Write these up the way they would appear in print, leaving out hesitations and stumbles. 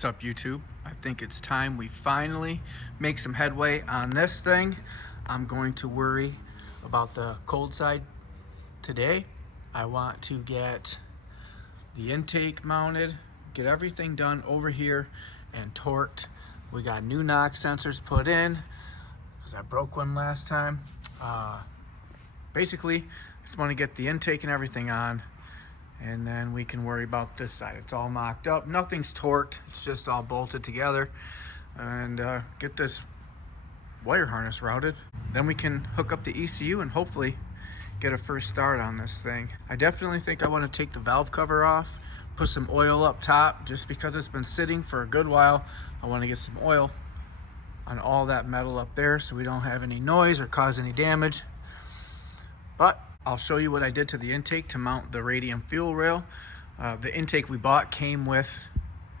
What's up, YouTube? I think it's time we finally make some headway on this thing. I'm going to worry about the cold side today. I want to get the intake mounted, get everything done over here and torqued. We got new knock sensors put in because I broke one last time. Basically, I just want to get the intake and everything on, and then we can worry about this side. It's all mocked up, nothing's torqued, it's just all bolted together, and get this wire harness routed. Then we can hook up the ECU and hopefully get a first start on this thing. I definitely think I want to take the valve cover off, put some oil up top, just because it's been sitting for a good while. I want to get some oil on all that metal up there so we don't have any noise or cause any damage. But I'll show you what I did to the intake to mount the RADIUM fuel rail. The intake we bought came with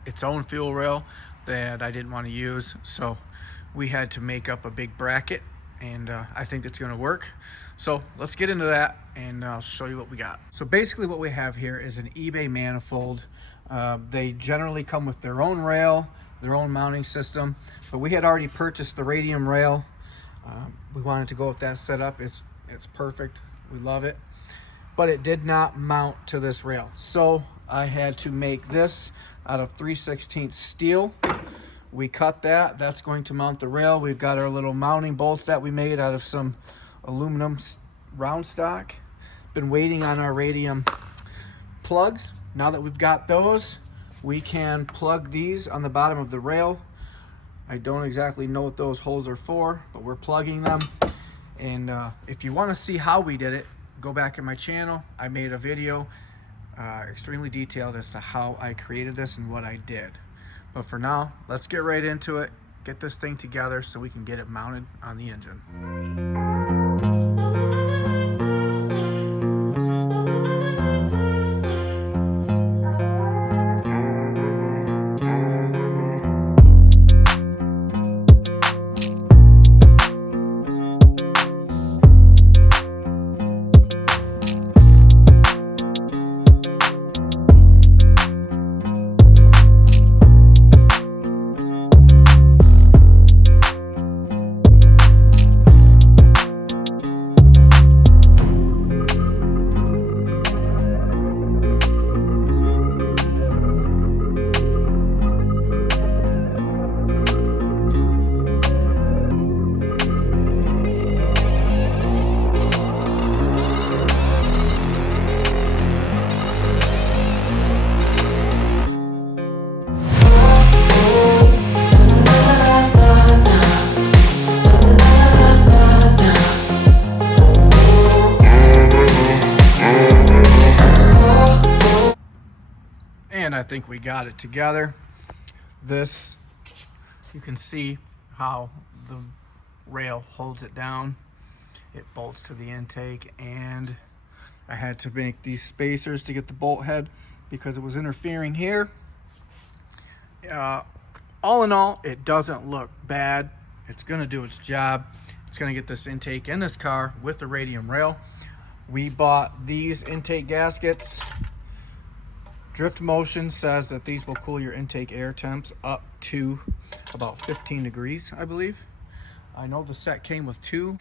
its own fuel rail that I didn't want to use, so we had to make up a big bracket, and I think it's going to work. So let's get into that and I'll show you what we got. So basically what we have here is an eBay manifold. They generally come with their own rail, their own mounting system, but we had already purchased the RADIUM rail. We wanted to go with that setup. It's perfect. We love it, but it did not mount to this rail. So I had to make this out of 3/16 steel. We cut that. That's going to mount the rail. We've got our little mounting bolts that we made out of some aluminum round stock. Been waiting on our RADIUM plugs. Now that we've got those, we can plug these on the bottom of the rail. I don't exactly know what those holes are for, but we're plugging them. And if you want to see how we did it, go back in my channel. I made a video extremely detailed as to how I created this and what I did. But for now, let's get right into it, get this thing together so we can get it mounted on the engine. And I think we got it together. This, you can see how the rail holds it down. It bolts to the intake, and I had to make these spacers to get the bolt head because it was interfering here. All in all, it doesn't look bad. It's gonna do its job. It's gonna get this intake in this car with the RADIUM rail. We bought these intake gaskets. Drift Motion says that these will cool your intake air temps up to about 15 degrees, I believe. I know the set came with two.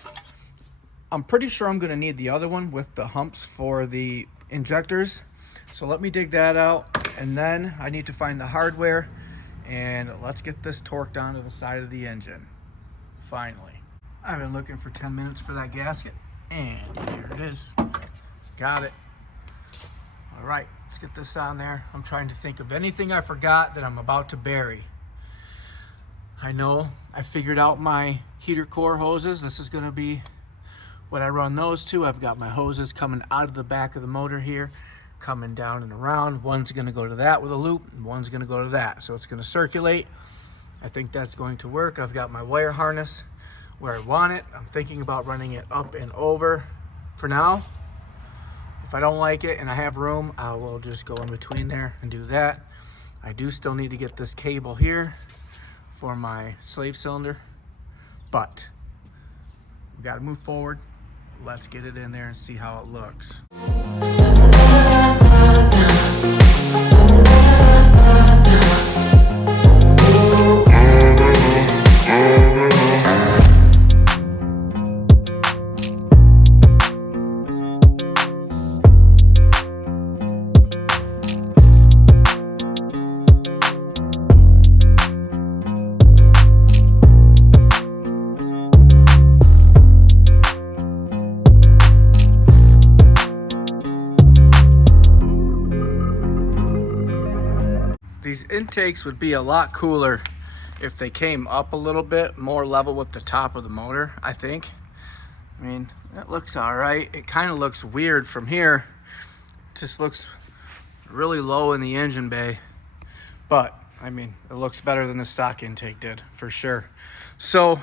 I'm pretty sure I'm going to need the other one with the humps for the injectors. So let me dig that out, and then I need to find the hardware, and let's get this torqued onto the side of the engine. Finally. I've been looking for 10 minutes for that gasket, and here it is. Got it. All right. Let's get this on there. I'm trying to think of anything I forgot that I'm about to bury. I know I figured out my heater core hoses. This is going to be what I run those to. I've got my hoses coming out of the back of the motor here, coming down and around. One's going to go to that with a loop, and one's going to go to that. So it's going to circulate. I think that's going to work. I've got my wire harness where I want it. I'm thinking about running it up and over for now. If I don't like it and I have room, I will just go in between there and do that. I do still need to get this cable here for my slave cylinder, but we got to move forward. Let's get it in there and see how it looks. These intakes would be a lot cooler if they came up a little bit more level with the top of the motor, I think. I mean, it looks all right. It kind of looks weird from here. It just looks really low in the engine bay. But, I mean, it looks better than the stock intake did, for sure. So,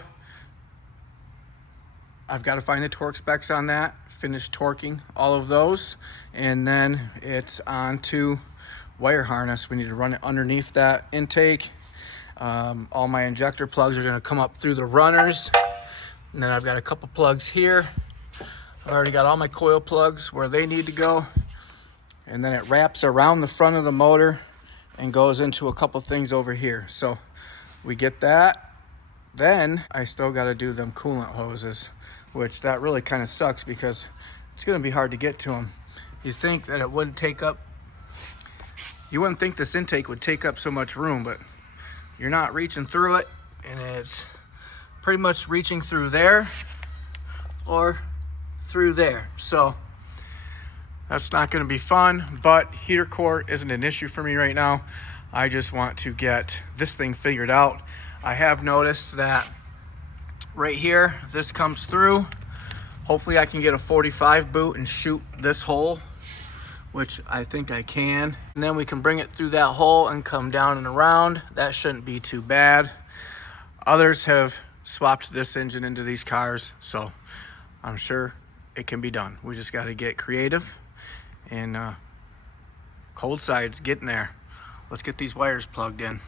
I've got to find the torque specs on that, finish torquing all of those, and then it's on to wire harness. We need to run it underneath that intake. All my injector plugs are going to come up through the runners, and then I've got a couple plugs here. I've already got all my coil plugs where they need to go, and then it wraps around the front of the motor and goes into a couple things over here. So we get that. Then I still got to do them coolant hoses, which that really kind of sucks because it's going to be hard to get to them. You think that it wouldn't take up, you wouldn't think this intake would take up so much room, but you're not reaching through it, and it's pretty much reaching through there or through there. So that's not going to be fun, but heater core isn't an issue for me right now. I just want to get this thing figured out. I have noticed that right here, this comes through. Hopefully I can get a 45 boot and shoot this hole, which I think I can. And then we can bring it through that hole and come down and around. That shouldn't be too bad. Others have swapped this engine into these cars, so I'm sure it can be done. We just got to get creative, and cold side's getting there. Let's get these wires plugged in.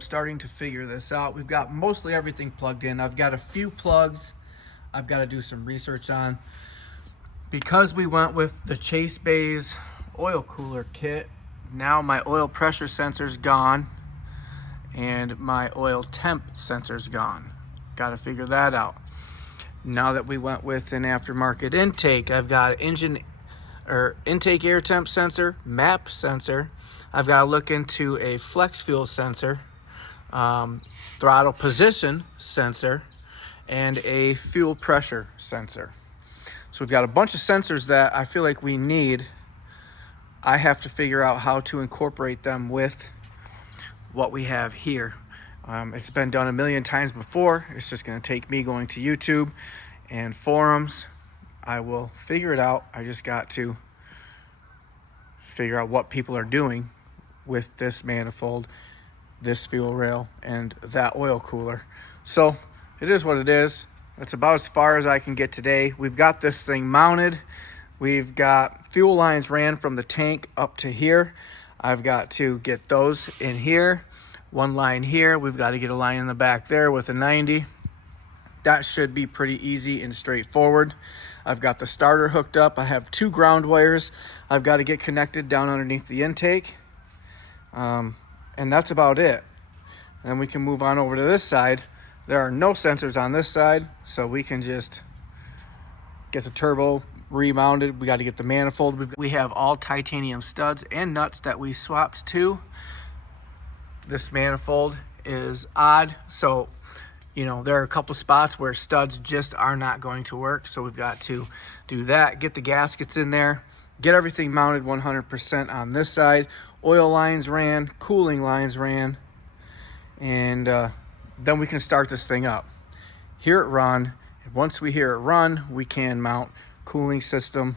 Starting to figure this out. We've got mostly everything plugged in. I've got a few plugs I've got to do some research on. Because we went with the Chase Bays oil cooler kit, now my oil pressure sensor's gone and my oil temp sensor's gone. Got to figure that out. Now that we went with an aftermarket intake, I've got intake air temp sensor, MAP sensor. I've got to look into a flex fuel sensor, throttle position sensor, and a fuel pressure sensor. So we've got a bunch of sensors that I feel like we need. I have to figure out how to incorporate them with what we have here. It's been done a million times before. It's just going to take me going to YouTube and forums. I will figure it out. I just got to figure out what people are doing with this manifold, this fuel rail, and that oil cooler. So it is what it is. That's about as far as I can get today. We've got this thing mounted. We've got fuel lines ran from the tank up to here. I've got to get those in here. One line here. We've got to get a line in the back there with a 90. That should be pretty easy and straightforward. I've got the starter hooked up. I have 2 ground wires I've got to get connected down underneath the intake. And that's about it. And then we can move on over to this side. There are no sensors on this side, so we can just get the turbo remounted. We got to get the manifold. We have all titanium studs and nuts that we swapped to. This manifold is odd, so you know there are a couple spots where studs just are not going to work, so we've got to do that, get the gaskets in there, get everything mounted 100% on this side. Oil lines ran, cooling lines ran, and then we can start this thing up. Hear it run. Once we hear it run, we can mount cooling system,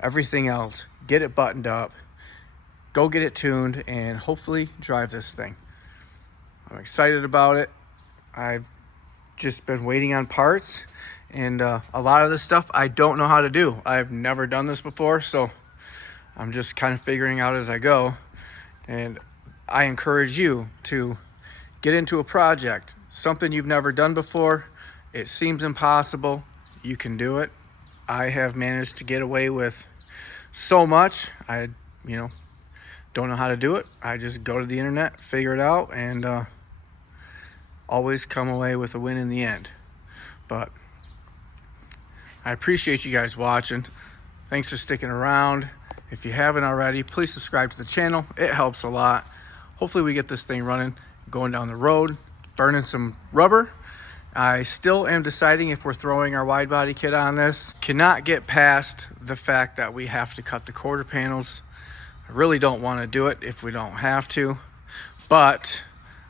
everything else, get it buttoned up, go get it tuned and hopefully drive this thing. I'm excited about it. I've just been waiting on parts, and a lot of this stuff I don't know how to do. I've never done this before, so I'm just kind of figuring out as I go. And I encourage you to get into a project, something you've never done before. It seems impossible. You can do it. I have managed to get away with so much. I don't know how to do it. I just go to the internet, figure it out, and always come away with a win in the end. But I appreciate you guys watching. Thanks for sticking around. If you haven't already, please subscribe to the channel. It helps a lot. Hopefully we get this thing running, going down the road, burning some rubber. I still am deciding if we're throwing our wide body kit on this. Cannot get past the fact that we have to cut the quarter panels. I really don't want to do it if we don't have to, but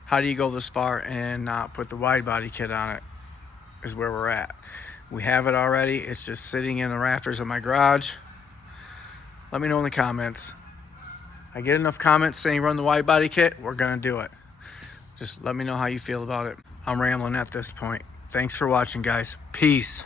how do you go this far and not put the wide body kit on it is where we're at. We have it already. It's just sitting in the rafters of my garage. Let me know in the comments. I get enough comments saying run the wide body kit, we're gonna do it. Just let me know how you feel about it. I'm rambling at this point. Thanks for watching, guys. Peace.